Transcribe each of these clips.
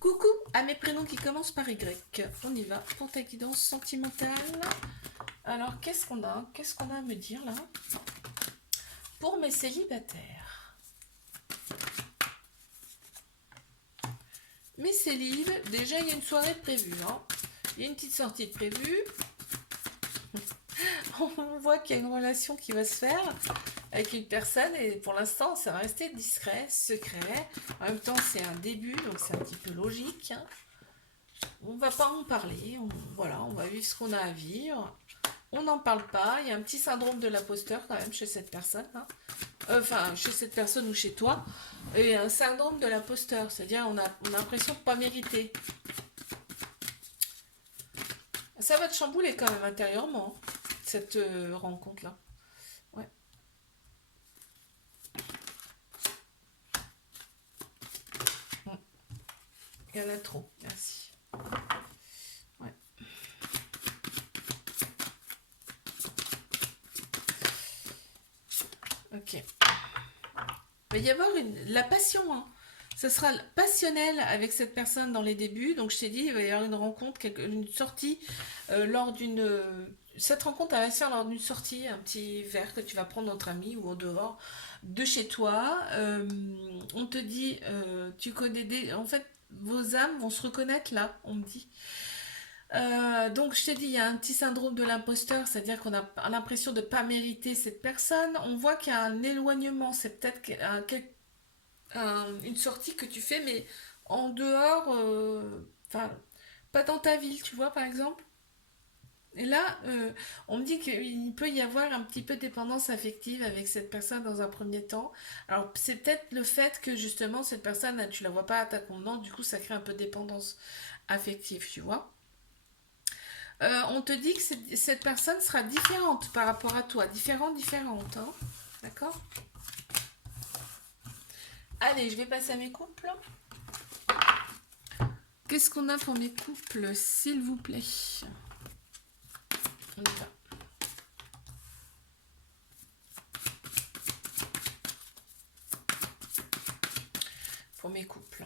Coucou à mes prénoms qui commencent par Y. On y va pour ta guidance sentimentale. Alors, qu'est-ce qu'on a? Qu'est-ce qu'on a à me dire là? Pour mes célibataires. Mes célibes, déjà il y a une soirée de prévue. Hein. Il y a une petite sortie de prévue. On voit qu'il y a une relation qui va se faire avec une personne et pour l'instant ça va rester discret, secret. En même temps c'est un début donc c'est un petit peu logique. Hein. On va pas en parler, voilà, on va vivre ce qu'on a à vivre. On n'en parle pas, il y a un petit syndrome de l'imposteur quand même chez cette personne. Hein. Enfin, chez cette personne ou chez toi. Et un syndrome de l'imposteur, c'est-à-dire on a l'impression de ne pas mériter. Ça va te chambouler quand même intérieurement, cette rencontre-là. Ouais. Il y en a trop, merci. Ouais. Ok. Il va y avoir la passion, hein. Ce sera passionnel avec cette personne dans les débuts. Donc je t'ai dit, il va y avoir une rencontre, une sortie lors d'une... cette rencontre, elle va se faire lors d'une sortie, un petit verre que tu vas prendre entre amis ou au dehors de chez toi. On te dit, tu connais des... En fait, vos âmes vont se reconnaître là, on me dit. Donc je t'ai dit, il y a un petit syndrome de l'imposteur, c'est-à-dire qu'on a l'impression de ne pas mériter cette personne. On voit qu'il y a un éloignement, c'est peut-être une sortie que tu fais, mais en dehors, enfin, pas dans ta ville, tu vois, par exemple. Et là, on me dit qu'il peut y avoir un petit peu de dépendance affective avec cette personne dans un premier temps. Alors, c'est peut-être le fait que justement, cette personne, tu la vois pas à ta convenance, du coup, ça crée un peu de dépendance affective, tu vois. On te dit que cette personne sera différente par rapport à toi, différente, hein. D'accord? Allez, je vais passer à mes couples. Qu'est-ce qu'on a pour mes couples, s'il vous plaît? On y va. Pour mes couples.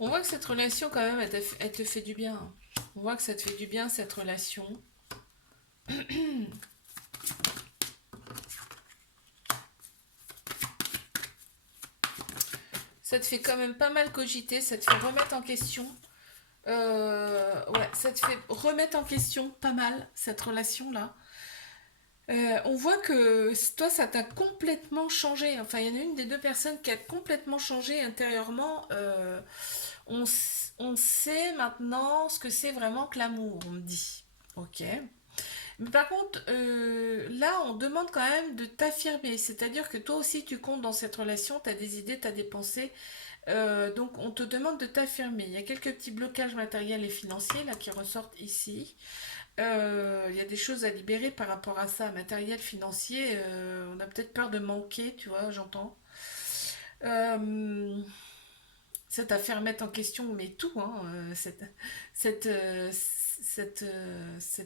On voit que cette relation, quand même, elle te fait du bien. On voit que ça te fait du bien, cette relation. Ça te fait quand même pas mal cogiter, ça te fait remettre en question. Ouais, ça te fait remettre en question pas mal, cette relation-là. On voit que toi, ça t'a complètement changé. Enfin, il y en a une des deux personnes qui a complètement changé intérieurement. On sait maintenant ce que c'est vraiment que l'amour, on me dit. Ok. Mais par contre, là, on demande quand même de t'affirmer. C'est-à-dire que toi aussi, tu comptes dans cette relation, tu as des idées, tu as des pensées. Donc, on te demande de t'affirmer. Il y a quelques petits blocages matériels et financiers là qui ressortent ici. Il y a des choses à libérer par rapport à ça, matériel, financier. On a peut-être peur de manquer, tu vois, j'entends. Euh, Ça t'a fait remettre en question, mais tout, hein, cette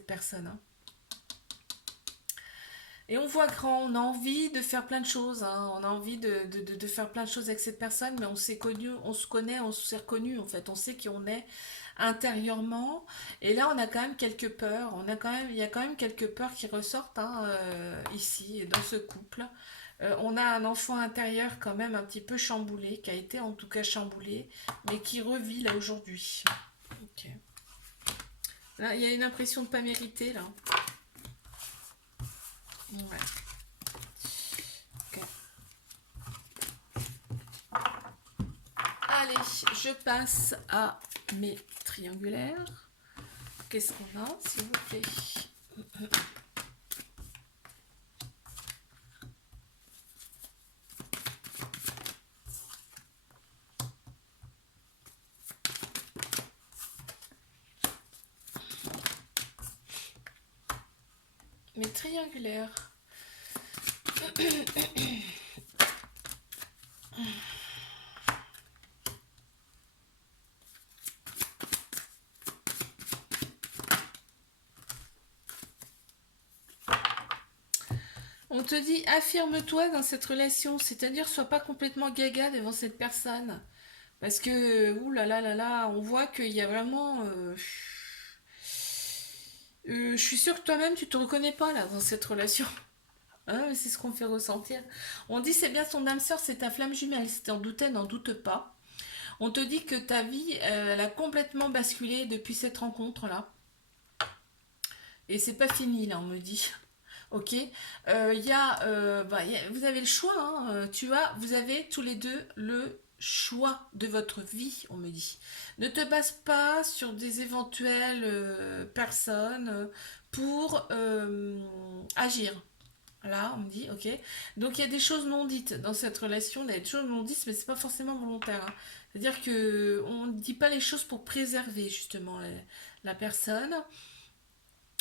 personne. Hein. Et on voit grand, on a envie de faire plein de choses, hein, on a envie de faire plein de choses avec cette personne, mais on s'est connu, on se connaît, on s'est reconnu en fait, on sait qui on est intérieurement. Et là, on a quand même quelques peurs, il y a quand même quelques peurs qui ressortent hein, ici, dans ce couple. On a un enfant intérieur quand même un petit peu chamboulé, qui a été en tout cas chamboulé, mais qui revit là aujourd'hui. Ok. Là, il y a une impression de pas mériter là. Ouais. Ok. Allez, je passe à mes triangulaires. Qu'est-ce qu'on a, s'il vous plaît? Mes c'est triangulaire. On te dit affirme-toi dans cette relation, c'est-à-dire sois pas complètement gaga devant cette personne. Parce que, ouh là là là là, on voit qu'il y a vraiment. Je suis sûre que toi-même tu te reconnais pas là dans cette relation. Hein, mais c'est ce qu'on fait ressentir. On dit c'est bien son âme sœur, c'est ta flamme jumelle. Si t'en doutais, n'en doute pas. On te dit que ta vie, elle a complètement basculé depuis cette rencontre-là. Et c'est pas fini là, on me dit. Ok. Vous avez le choix. Hein. Vous avez tous les deux le choix de votre vie, on me dit. Ne te base pas sur des éventuelles personnes pour agir. Là, on me dit, ok. Donc il y a des choses non dites dans cette relation, il y a des choses non dites, mais c'est pas forcément volontaire. Hein. C'est-à-dire que on ne dit pas les choses pour préserver justement la personne.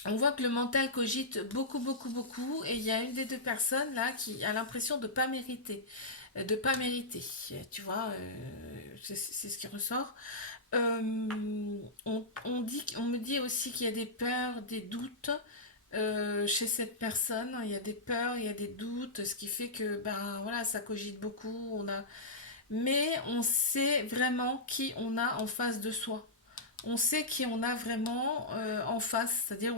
On voit que le mental cogite beaucoup, beaucoup, beaucoup, et il y a une des deux personnes là qui a l'impression de pas mériter, de pas mériter. Tu vois, c'est ce qui ressort. On me dit aussi qu'il y a des peurs, des doutes chez cette personne. Il y a des peurs, il y a des doutes, ce qui fait que ben voilà, ça cogite beaucoup. Mais on sait vraiment qui on a en face de soi. On sait qui on a vraiment en face, c'est-à-dire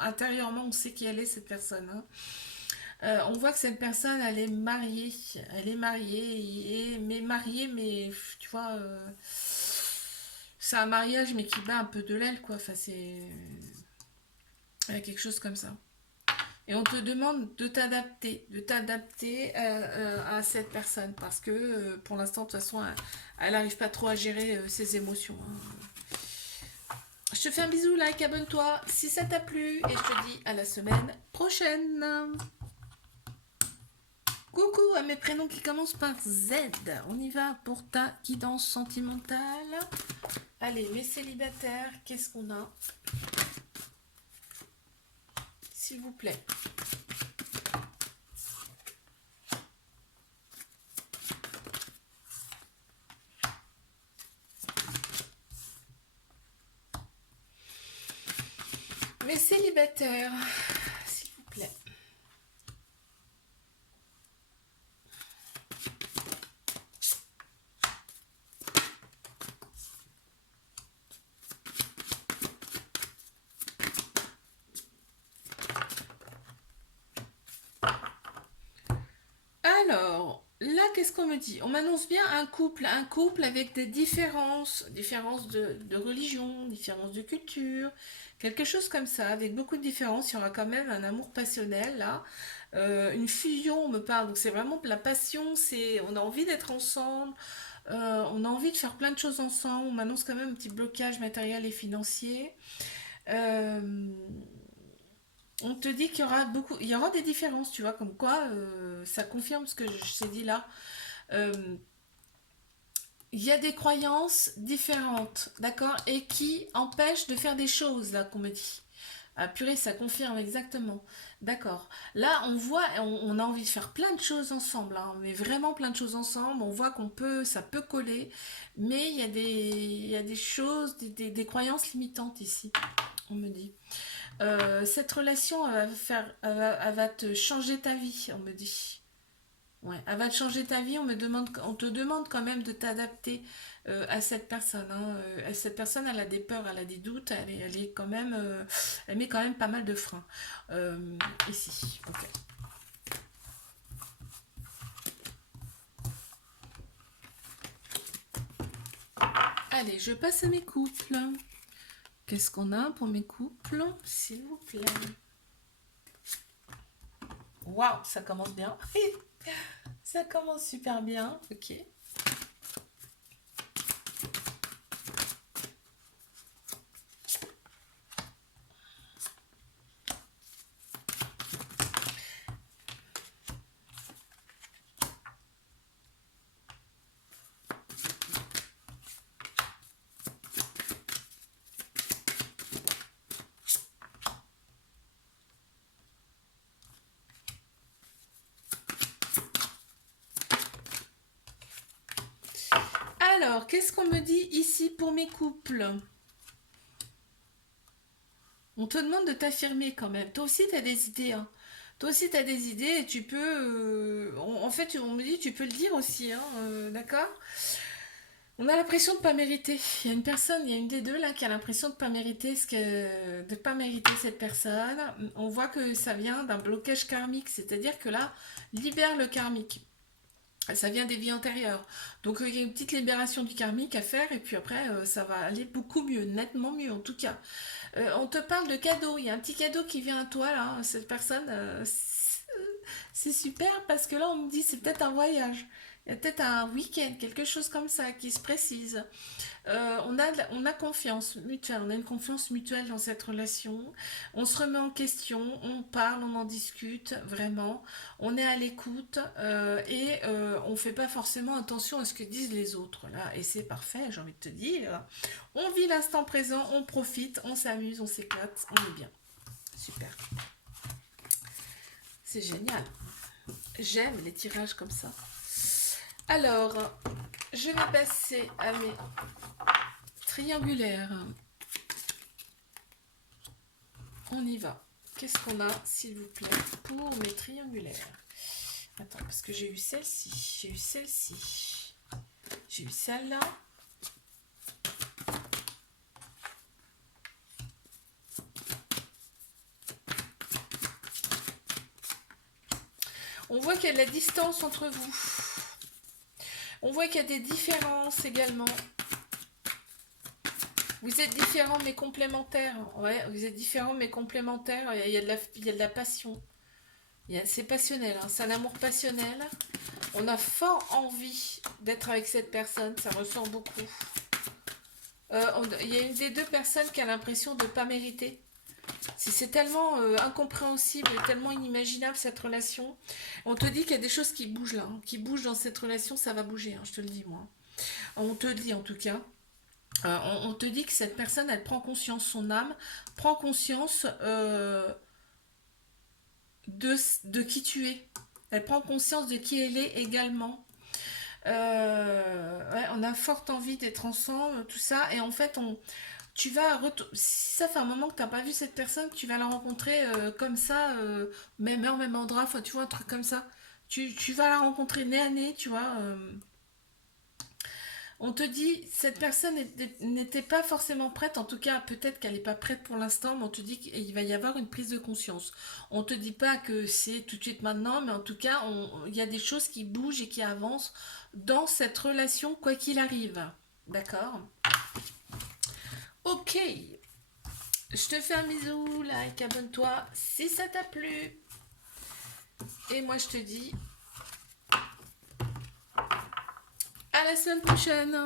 intérieurement on sait qui elle est cette personne. Hein. On voit que cette personne elle est mariée, mais mariée, mais tu vois, c'est un mariage mais qui bat un peu de l'aile quoi. Enfin quelque chose comme ça. Et on te demande de t'adapter à cette personne parce que pour l'instant de toute façon elle n'arrive pas trop à gérer ses émotions. Hein. Je te fais un bisou, like, abonne-toi si ça t'a plu et je te dis à la semaine prochaine. Coucou à mes prénoms qui commencent par Z. On y va pour ta guidance sentimentale. Allez, mes célibataires, qu'est-ce qu'on a? S'il vous plaît. Mes célibataires, s'il vous plaît. Alors, là, qu'est-ce qu'on me dit? On m'annonce bien un couple avec des différences de religion, différences de culture, quelque chose comme ça, avec beaucoup de différences. Il y aura quand même un amour passionnel, là. Une fusion, on me parle. Donc, c'est vraiment de la passion, on a envie d'être ensemble, on a envie de faire plein de choses ensemble. On m'annonce quand même un petit blocage matériel et financier. Euh, on te dit il y aura des différences, tu vois, comme quoi ça confirme ce que je t'ai dit là. Euh, il y a des croyances différentes, d'accord, et qui empêchent de faire des choses là qu'on me dit. Ah purée, ça confirme exactement. D'accord. Là, on a envie de faire plein de choses ensemble, hein, mais vraiment plein de choses ensemble. On voit ça peut coller, mais il y a des choses, des croyances limitantes ici. On me dit. Cette relation, elle va te changer ta vie, on me dit. Ouais, elle va te changer ta vie. On te demande quand même de t'adapter à cette personne. Hein. Cette personne, elle a des peurs, elle a des doutes, elle est quand même, elle met quand même pas mal de freins ici. Ok. Allez, je passe à mes couples. Qu'est-ce qu'on a pour mes couples, s'il vous plaît? Waouh, ça commence bien. Ça commence super bien. Ok. Alors, qu'est-ce qu'on me dit ici pour mes couples? On te demande de t'affirmer quand même. Toi aussi, tu as des idées, hein. Toi aussi, tu as des idées et tu peux... en fait, on me dit, tu peux le dire aussi, hein, d'accord? On a l'impression de pas mériter. Il y a une personne, il y a une des deux là qui a l'impression de pas mériter de pas mériter cette personne. On voit que ça vient d'un blocage karmique, c'est-à-dire que là, libère le karmique. Ça vient des vies antérieures. Donc il y a une petite libération du karmique à faire et puis après ça va aller beaucoup mieux, nettement mieux en tout cas. On te parle de cadeau, il y a un petit cadeau qui vient à toi là, hein, cette personne, c'est super parce que là on me dit c'est peut-être un voyage, il y a peut-être un week-end, quelque chose comme ça qui se précise. On a confiance mutuelle, on a une confiance mutuelle dans cette relation. On se remet en question, on parle, on en discute vraiment. On est à l'écoute on fait pas forcément attention à ce que disent les autres là. Et c'est parfait, j'ai envie de te dire. On vit l'instant présent, on profite, on s'amuse, on s'éclate, on est bien. Super. C'est génial. J'aime les tirages comme ça. Alors, je vais passer à mes triangulaires. On y va. Qu'est-ce qu'on a, s'il vous plaît, pour mes triangulaires? Attends, parce que j'ai eu celle-ci, j'ai eu celle-ci, j'ai eu celle-là. On voit qu'il y a de la distance entre vous. On voit qu'il y a des différences également. Vous êtes différents mais complémentaires. Ouais, vous êtes différents mais complémentaires. Il y a de la passion. C'est passionnel, hein. C'est un amour passionnel. On a fort envie d'être avec cette personne. Ça ressort beaucoup. Il y a une des deux personnes qui a l'impression de ne pas mériter. C'est tellement incompréhensible, tellement inimaginable cette relation. On te dit qu'il y a des choses qui bougent là, hein, qui bougent dans cette relation, ça va bouger, hein, je te le dis moi. On te le dit en tout cas. On te dit que cette personne, elle prend conscience, son âme prend conscience de qui tu es. Elle prend conscience de qui elle est également. Ouais, on a forte envie d'être ensemble, tout ça. Et en fait, si ça fait un moment que tu n'as pas vu cette personne, tu vas la rencontrer comme ça, même heure, même endroit, enfin, tu vois, un truc comme ça. Tu vas la rencontrer nez à nez, tu vois. On te dit, cette personne n'était pas forcément prête, en tout cas, peut-être qu'elle n'est pas prête pour l'instant, mais on te dit qu'il va y avoir une prise de conscience. On te dit pas que c'est tout de suite maintenant, mais en tout cas, il y a des choses qui bougent et qui avancent dans cette relation, quoi qu'il arrive. D'accord? Ok. Je te fais un bisou, like, abonne-toi si ça t'a plu. Et moi, je te dis à la semaine prochaine.